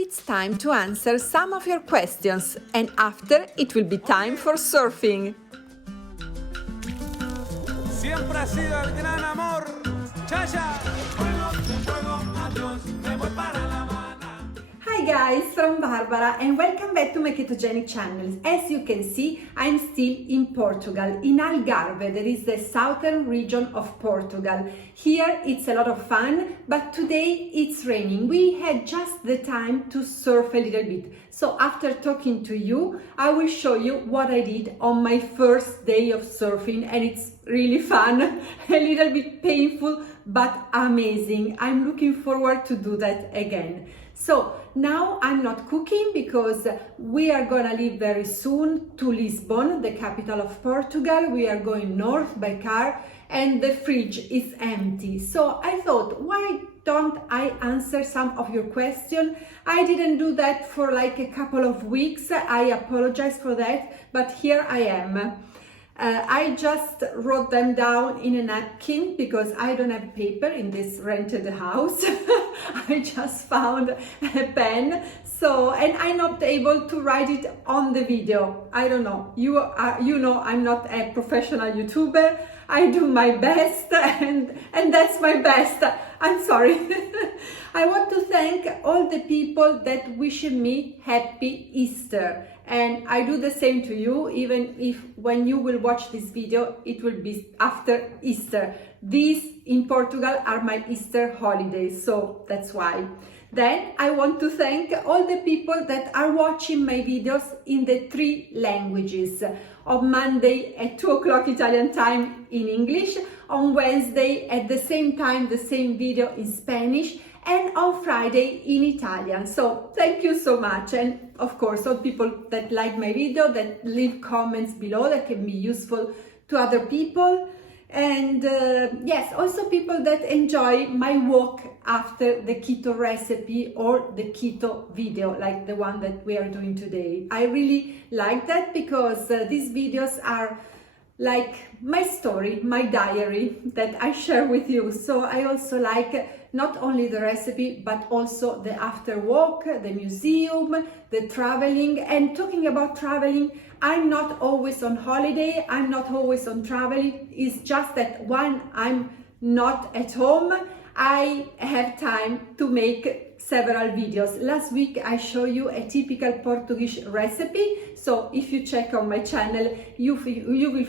It's time to answer some of your questions, and after it will be time for surfing. Siempre ha sido el gran amor. Chaya. Hi guys, from Barbara, and welcome back to my ketogenic channel. As you can see, I'm still in Portugal, in Algarve, that is the southern region of Portugal. Here it's a lot of fun, but today it's raining. We had just the time to surf a little bit. So after talking to you, I will show you what I did on my first day of surfing, and it's really fun, a little bit painful, but amazing. I'm looking forward to do that again. So now I'm not cooking because we are gonna leave very soon to Lisbon, the capital of Portugal. We are going north by car and the fridge is empty. So I thought, why don't I answer some of your questions? I didn't do that for like a couple of weeks. I apologize for that, but here I am. I just wrote them down in a napkin because I don't have paper in this rented house. I just found a pen, and I'm not able to write it on the video. I don't know. You know I'm not a professional YouTuber. I do my best, and that's my best. I'm sorry. I want to thank all the people that wish me happy Easter. And I do the same to you, even if when you will watch this video, it will be after Easter. These in Portugal are my Easter holidays, so that's why. Then I want to thank all the people that are watching my videos in the 3 languages. On Monday at 2 o'clock Italian time in English, on Wednesday at the same time, the same video in Spanish, and on Friday in Italian. So thank you so much. And of course, all people that like my video, that leave comments below that can be useful to other people. And yes, also people that enjoy my walk after the keto recipe or the keto video, like the one that we are doing today. I really like that because these videos are like my story, my diary that I share with you. So I also like not only the recipe, but also the after walk, the museum, the traveling. And talking about traveling, I'm not always on holiday, I'm not always on traveling. It's just that when I'm not at home, I have time to make several videos. Last week I showed you a typical Portuguese recipe, so if you check on my channel, you will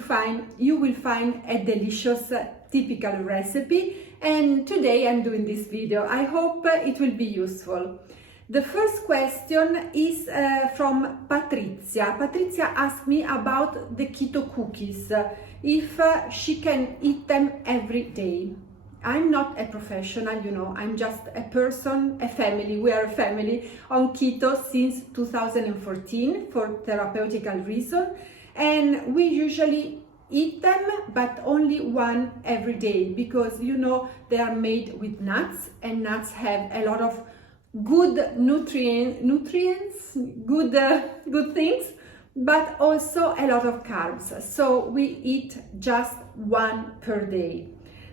find a delicious typical recipe. And today I'm doing this video. I hope it will be useful. The first question is from Patrizia. Patrizia asked me about the keto cookies, if she can eat them every day. I'm not a professional, you know, I'm just a person, a family. We are a family on keto since 2014 for therapeutical reason, and we usually eat them, but only one every day, because you know they are made with nuts, and nuts have a lot of good nutrients, good things, but also a lot of carbs. So we eat just one per day.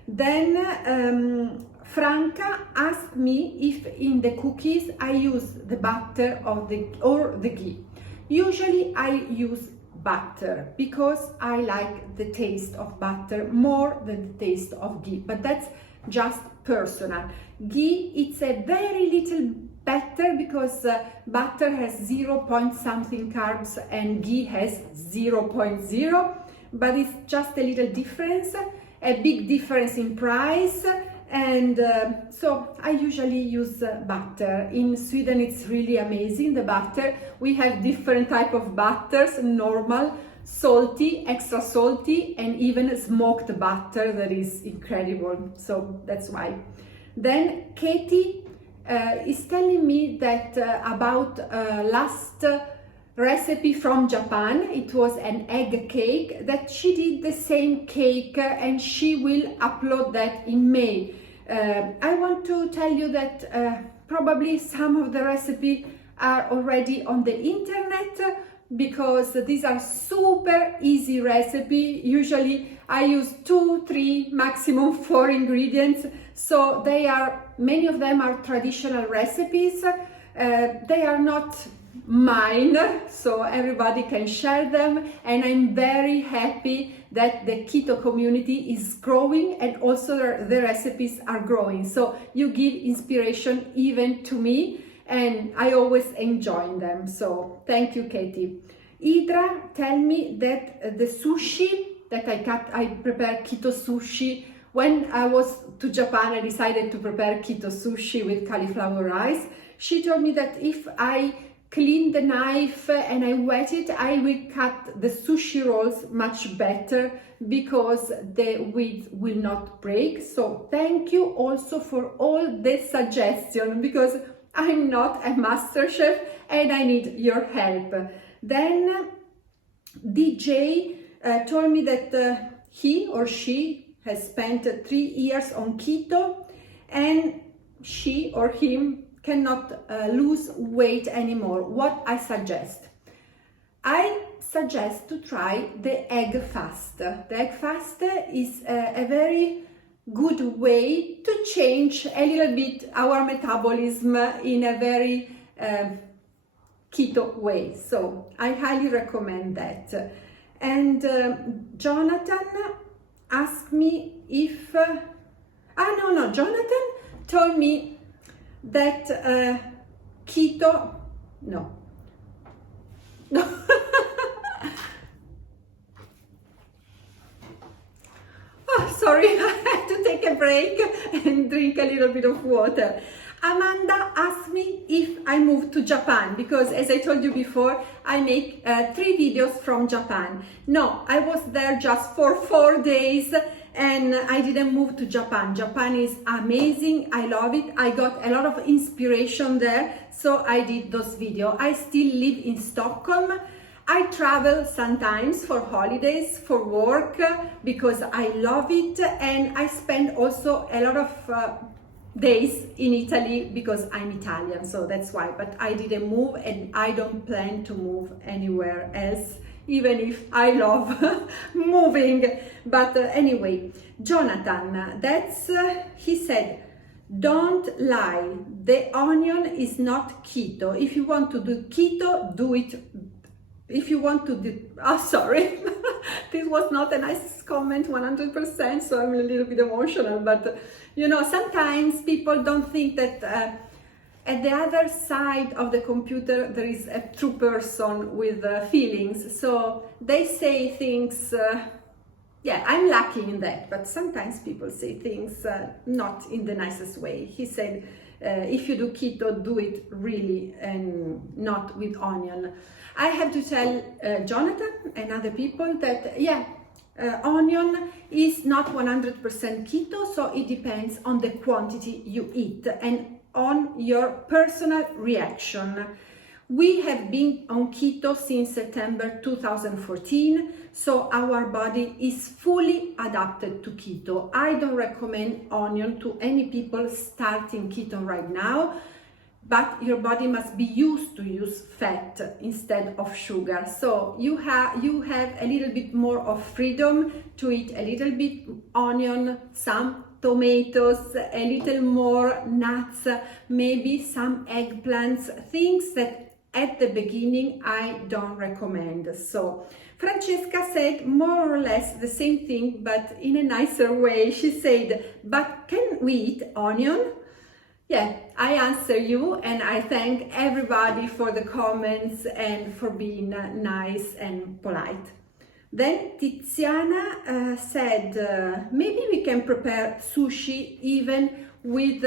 Then Franca asked me if in the cookies I use the butter or the ghee. Usually I use butter because I like the taste of butter more than the taste of ghee, but that's just personal. Ghee, it's a very little better because butter has 0 point something carbs and ghee has 0.0, but it's just a little difference, a big difference in price. And so I usually use butter. In Sweden it's really amazing, the butter. We have different type of butters, normal, salty, extra salty, and even smoked butter that is incredible. So that's why. Then Katie is telling me that about last recipe from Japan. It was an egg cake that she did the same cake, and she will upload that in May. I want to tell you that probably some of the recipes are already on the internet, because these are super easy recipe. Usually I use 2, 3, maximum 4 ingredients, so many of them are traditional recipes. They are not mine, so everybody can share them, and I'm very happy that the keto community is growing and also the recipes are growing. So you give inspiration even to me, and I always enjoy them. So thank you, Katie. Idra tell me that the sushi that I prepare keto sushi. When I was to Japan, I decided to prepare keto sushi with cauliflower rice. She told me that if I clean the knife and I wet it, I will cut the sushi rolls much better because the width will not break. So thank you also for all the suggestions, because I'm not a master chef and I need your help. Then DJ told me that he or she has spent 3 years on keto and she or him cannot lose weight anymore. What I suggest? I suggest to try the egg fast. The egg fast is a very good way to change a little bit our metabolism in a very keto way. So I highly recommend that. And Jonathan asked me if Jonathan told me that keto, no oh, sorry, I had to take a break and drink a little bit of water. Amanda asked me if I moved to Japan, because as I told you before, I make 3 videos from Japan. No, I was there just for 4 days and I didn't move to Japan. Japan is amazing, I love it. I got a lot of inspiration there, so I did those videos. I still live in Stockholm. I travel sometimes for holidays, for work, because I love it, and I spend also a lot of days in Italy because I'm Italian, so that's why. But I didn't move and I don't plan to move anywhere else, even if I love moving. But anyway, Jonathan, that's he said, don't lie, the onion is not keto. If you want to do keto, do it. If you want to do, oh sorry, this was not a nice comment 100%, so I'm a little bit emotional, but you know, sometimes people don't think that at the other side of the computer there is a true person with feelings, so they say things, yeah, I'm lucky in that, but sometimes people say things not in the nicest way. He said, if you do keto, do it really and not with onion. I have to tell Jonathan and other people that, yeah, onion is not 100% keto, so it depends on the quantity you eat and on your personal reaction. We have been on keto since September 2014, so our body is fully adapted to keto. I don't recommend onion to any people starting keto right now, but your body must be used to use fat instead of sugar. So you have a little bit more of freedom to eat a little bit onion, some tomatoes, a little more nuts, maybe some eggplants, things that at the beginning I don't recommend. So Francesca said more or less the same thing, but in a nicer way. She said, but can we eat onion? Yeah, I answer you, and I thank everybody for the comments and for being nice and polite. Then Tiziana said, maybe we can prepare sushi even with,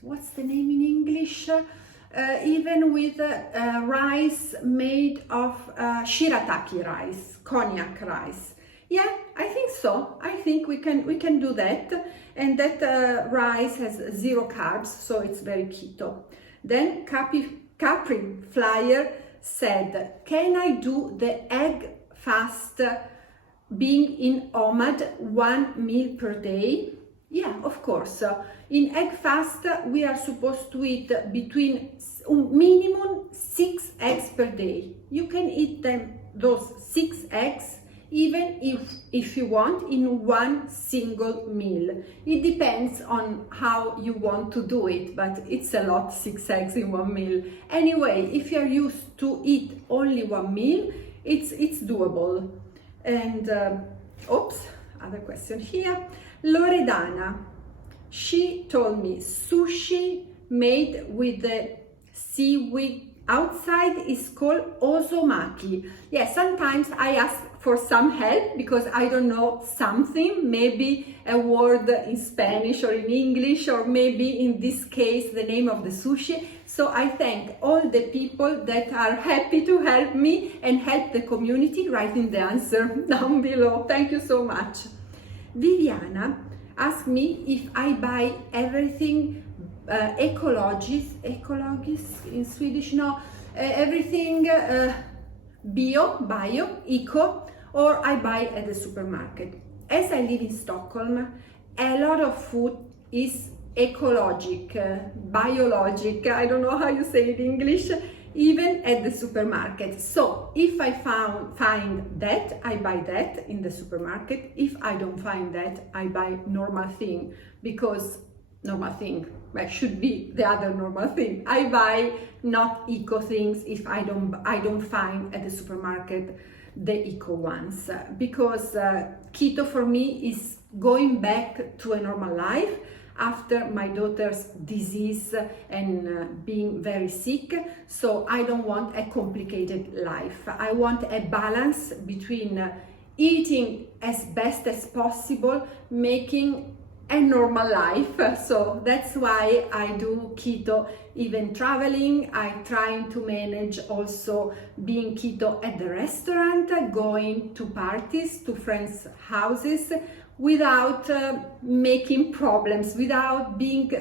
what's the name in English? Even with rice made of shirataki rice, konjac rice. Yeah, I think so. I think we can do that, and that rice has 0 carbs, so it's very keto. Then Capri Flyer said, can I do the egg fast being in OMAD 1 meal per day? Yeah, of course. In egg fast, we are supposed to eat between minimum 6 eggs per day. You can eat those 6 eggs even if you want, in one single meal. It depends on how you want to do it, but it's a lot, 6 eggs in one meal. Anyway, if you're used to eat only one meal, it's doable. And oops, other question here. Loredana, she told me sushi made with the seaweed outside is called osomaki. Yes, sometimes I ask for some help because I don't know something, maybe a word in Spanish or in English, or maybe in this case the name of the sushi. So I thank all the people that are happy to help me and help the community writing the answer down below. Thank you so much. Viviana asked me if I buy everything ecologist in Swedish, no, everything bio, eco, or I buy at the supermarket. As I live in Stockholm, a lot of food is ecologic, biologic, I don't know how you say it in English, even at the supermarket. So if I find that, I buy that in the supermarket. If I don't find that, I buy normal thing, because normal thing, well, should be the other normal thing. I buy not eco things if I don't find at the supermarket the eco ones, because keto for me is going back to a normal life after my daughter's disease and being very sick. So I don't want a complicated life. I want a balance between eating as best as possible, making a normal life. So that's why I do keto. Even traveling, I'm trying to manage also being keto at the restaurant, going to parties, to friends' houses, without making problems, without being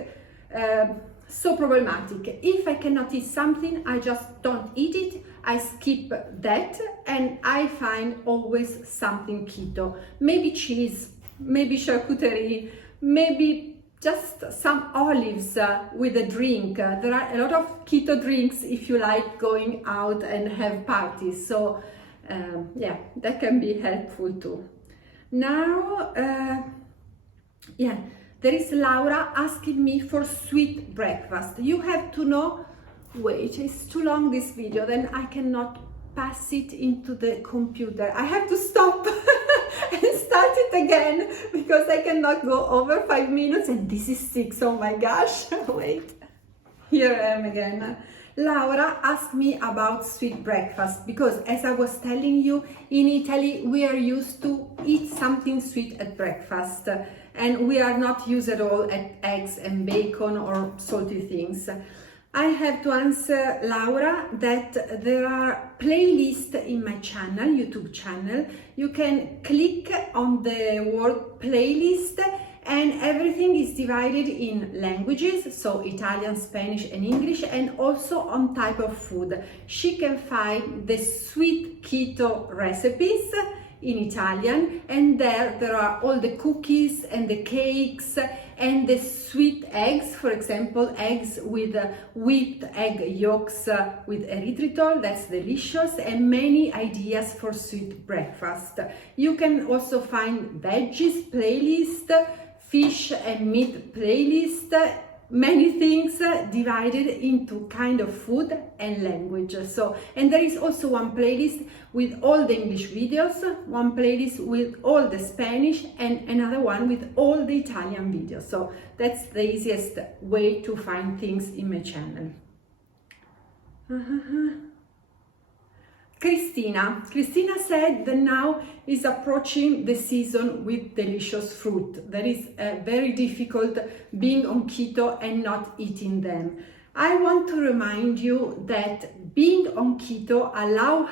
so problematic. If I cannot eat something, I just don't eat it. I skip that, and I find always something keto. Maybe cheese, maybe charcuterie, maybe just some olives with a drink. There are a lot of keto drinks if you like going out and have parties. So yeah, that can be helpful too. Now, there is Laura asking me for sweet breakfast. You have to know, wait, it's too long this video, then I cannot pass it into the computer. I have to stop and start it again because I cannot go over 5 minutes, and this is 6. Oh my gosh, wait. Here I am again. Laura asked me about sweet breakfast because, as I was telling you, in Italy we are used to eat something sweet at breakfast, and we are not used at all at eggs and bacon or salty things. I have to answer Laura that there are playlists in my channel, YouTube channel. You can click on the word playlist, and everything is divided in languages, so Italian, Spanish and English, and also on type of food. She can find the sweet keto recipes in Italian, and there are all the cookies and the cakes and the sweet eggs, for example, eggs with whipped egg yolks with erythritol, that's delicious, and many ideas for sweet breakfast. You can also find veggies playlist, fish and meat playlist, many things divided into kind of food and language. So, and there is also one playlist with all the English videos, one playlist with all the Spanish, and another one with all the Italian videos. So that's the easiest way to find things in my channel. Christina said that now is approaching the season with delicious fruit. That is very difficult being on keto and not eating them. I want to remind you that being on keto allow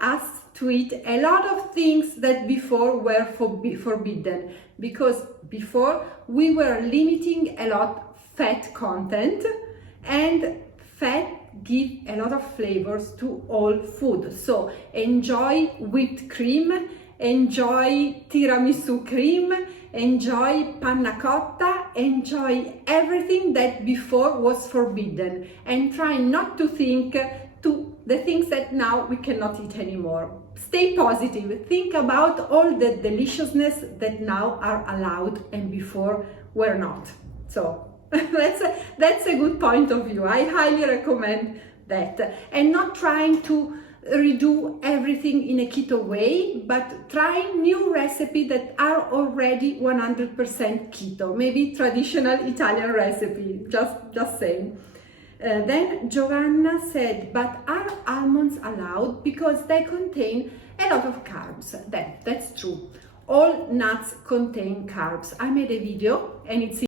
us to eat a lot of things that before were forbidden, because before we were limiting a lot fat content, and fat give a lot of flavors to all food. So enjoy whipped cream, enjoy tiramisu cream, enjoy panna cotta, enjoy everything that before was forbidden, and try not to think to the things that now we cannot eat anymore. Stay positive. Think about all the deliciousness that now are allowed and before were not. So that's a good point of view. I highly recommend that. And not trying to redo everything in a keto way, but trying new recipes that are already 100% keto, maybe traditional Italian recipe, just saying. Then Giovanna said, but are almonds allowed because they contain a lot of carbs? That's true. All nuts contain carbs. I made a video and it's